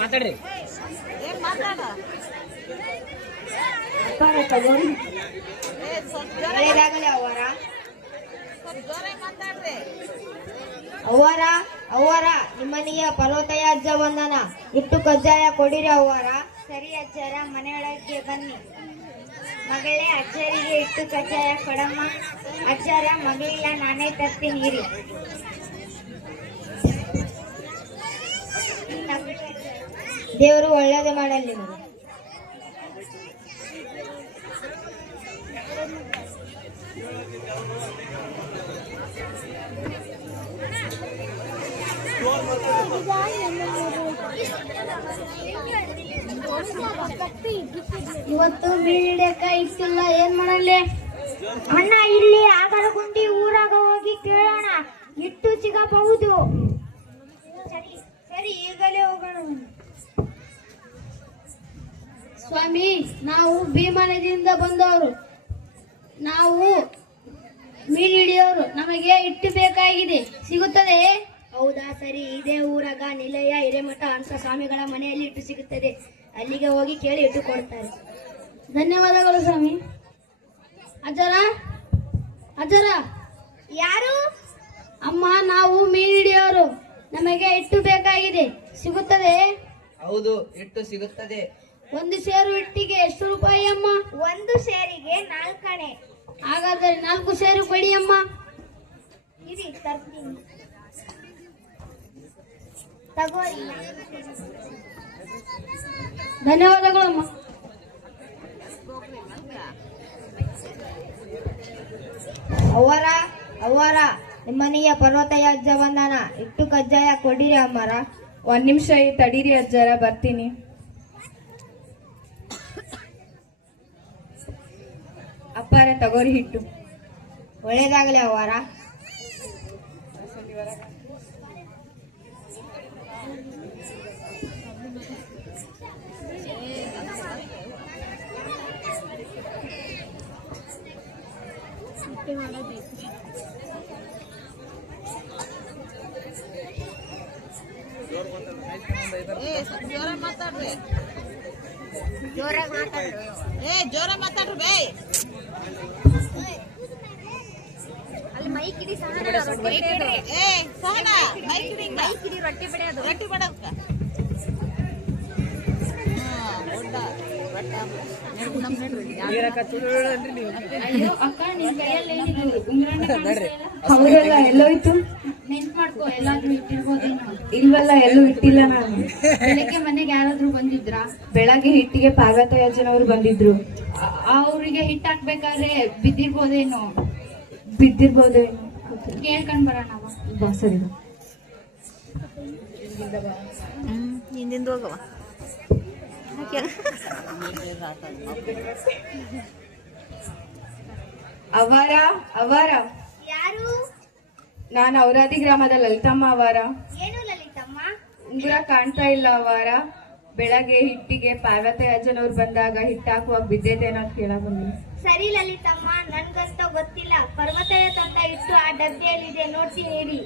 ಮಾತಾಡ್ರಿ. ಅವ್ವಾರ ಅವ್ವಾರ ನಿಮ್ಮನೆಯ ಪರ್ವತಯ್ಯ ಅಜ್ಜ ಬಂದನ, ಇಟ್ಟು ಕಜ್ಜಾಯ ಕೊಡಿರಿ ಅವ್ವಾರ. ಸರಿ ಅಜ್ಜರ, ಮನೆಯೊಳಗೆ ಬನ್ನಿ. ಮಗಳೇ, ಅಜ್ಜರಿಗೆ ಇಟ್ಟು ಕಜ್ಜಾಯ ಕೊಡಮ್ಮ. ಅಜ್ಜರ, ಮಗಳಿಲ್ಲ, ನಾನೇ ತರ್ತೀನಿ ಇರಿ. ದೇವರು ಒಳ್ಳೇದು ಮಾಡಲಿ ನಿಮಗೆ. ಇವತ್ತು ಬೀಳಕ ಇಟ್ಟಿಲ್ಲ, ಏನ್ ಮಾಡಲಿ ಅಣ್ಣ? ಇಲ್ಲಿ ಆಗಲಗುಂಡಿ ಊರಾಗ ಹೋಗಿ ಕೇಳೋಣ, ಇಟ್ಟು ಸಿಗಬಹುದು. ಸರಿ ಸರಿ, ಈಗಲೇ ಹೋಗೋಣ. ಸ್ವಾಮಿ, ನಾವು ಭೀಮನದಿಯಿಂದ ಬಂದವರು, ನಾವು ಮೀನು ಹಿಡಿಯೋರು, ನಮಗೆ ಇಟ್ಟು ಬೇಕಾಗಿದೆ, ಸಿಗುತ್ತದೆ? ಹೌದಾ? ಸರಿ, ಇದೇ ಊರಾಗ ನಿಲಯ ಹಿರೇಮಠ ಅಂತ ಸ್ವಾಮಿಗಳ ಮನೆಯಲ್ಲಿ ಇಟ್ಟು ಸಿಗುತ್ತದೆ. ಅಲ್ಲಿಗೆ ಹೋಗಿ ಕೇಳಿ ಇಟ್ಟು ಕೊಡ್ತಾರೆ. ಧನ್ಯವಾದಗಳು ಸ್ವಾಮಿ. ಅಜ್ಜರ, ಅಜ್ಜರ. ಯಾರು? ಅಮ್ಮ, ನಾವು ಮೀನು ಹಿಡಿಯೋರು, ನಮಗೆ ಇಟ್ಟು ಬೇಕಾಗಿದೆ, ಸಿಗುತ್ತದೆ? ಹೌದು, ಇಟ್ಟು ಸಿಗುತ್ತದೆ. ಒಂದು ಸೇರು ಇಟ್ಟಿಗೆ ಎಷ್ಟು ರೂಪಾಯಿ ಅಮ್ಮ? ಒಂದು ಸೇರಿಗೆ 4 ಆಣೆ. ಹಾಗಾದರೆ 4 ಸೇರು ಕೊಡಿ ಅಮ್ಮ. ಇರಿ, ತರ್ತೀನಿ, ತಗೋರಿ. ಧನ್ಯವಾದಗಳು ಅಮ್ಮ. ಅವ್ವಾರ ಅವ್ವಾರ ನಿಮ್ಮನೆಯ ಪರ್ವತಯ್ಯ ಅಜ್ಜ ಬಂದಾನ, ಇಟ್ಟು ಕಜ್ಜಾಯ ಕೊಡಿರಿ ಅಮ್ಮರ. 1 ನಿಮಿಷ ತಡೀರಿ ಅಜ್ಜರ, ಬರ್ತೀನಿ. ಅಪ್ಪಾರ, ತಗೋರಿ ಹಿಟ್ಟು. ಒಳ್ಳೇದಾಗಲಿ ಅವ್ವಾರ. ಜೋರ ಮಾತಾಡ್ರಿ ಬೇ. ಅಲ್ಲಿ ಮೈಕ್ ಇಡಿ, ಸಹನ ಮೈಕ್ ಇಡಿ, ರೊಟ್ಟಿ ಬಡಿಯೋದು, ರೊಟ್ಟಿ ಬಡಕ. ಅಯ್ಯೋ ಅಕ್ಕ, ನಿನ್ ಕೈಯಲ್ಲಿ ಅವರೆಲ್ಲ ಎಲ್ಲೋಯ್ತು? ನೆನ್ಪ್ ಮಾಡ್ಕೋ, ಎಲ್ಲಾದ್ರೂ ಇಟ್ಟಿರ್ಬೋದೇನೋ. ಇಲ್ವಲ್ಲ, ಎಲ್ಲೂ ಇಟ್ಟಿಲ್ಲ ನಾನು. ಬೆಳಗ್ಗೆ ಮನೆಗೆ ಯಾರಾದ್ರೂ ಬಂದಿದ್ರಾ? ಬೆಳಗ್ಗೆ ಹಿಟ್ಟಿಗೆ ಪಾರ್ವತಯ್ಯಜ್ಜನವರು ಬಂದಿದ್ರು. ಅವ್ರಿಗೆ ಹಿಟ್ಟು ಹಾಕ್ಬೇಕಾದ್ರೆ ಬಿದ್ದಿರ್ಬೋದೇನೋ. ಬಿದ್ದಿರ್ಬೋದೇನು? ಕೇಳ್ಕೊಂಡ್ ಬರೋಣ. ಬಾ, ಸರಿ. ಹಿಂದಿಂದ ಹೋಗವ. ಅವರ ಅವರ ಯಾರು? ನಾನು ಔರಾದಿ ಗ್ರಾಮದ ಲಲಿತಮ್ಮ ಅವರ. ಏನು ಲಲಿತಮ್ಮ? ಉಂಗುರ ಕಾಣ್ತಾ ಇಲ್ಲ ಅವರ. ಬೆಳಗ್ಗೆ ಹಿಟ್ಟಿಗೆ ಪಾರ್ವತಯ್ಯಜ್ಜನವ್ರು ಬಂದಾಗ ಹಿಟ್ಟಾಕುವಾಗ ಬಿದ್ದೈತೇನೋ ಅಂತ ಕೇಳ ಬಂದಿನಿ. ಸರಿ ಲಲಿತಮ್ಮ, ನನ್ಗಂತ ಗೊತ್ತಿಲ್ಲ. ಪರ್ವತಯ್ಯ ತಂದ ಇಟ್ಟು ಆ ಡಬ್ಬಿಯಲ್ಲಿದೆ, ನೋಡ್ತೀನಿ ಇರಿ.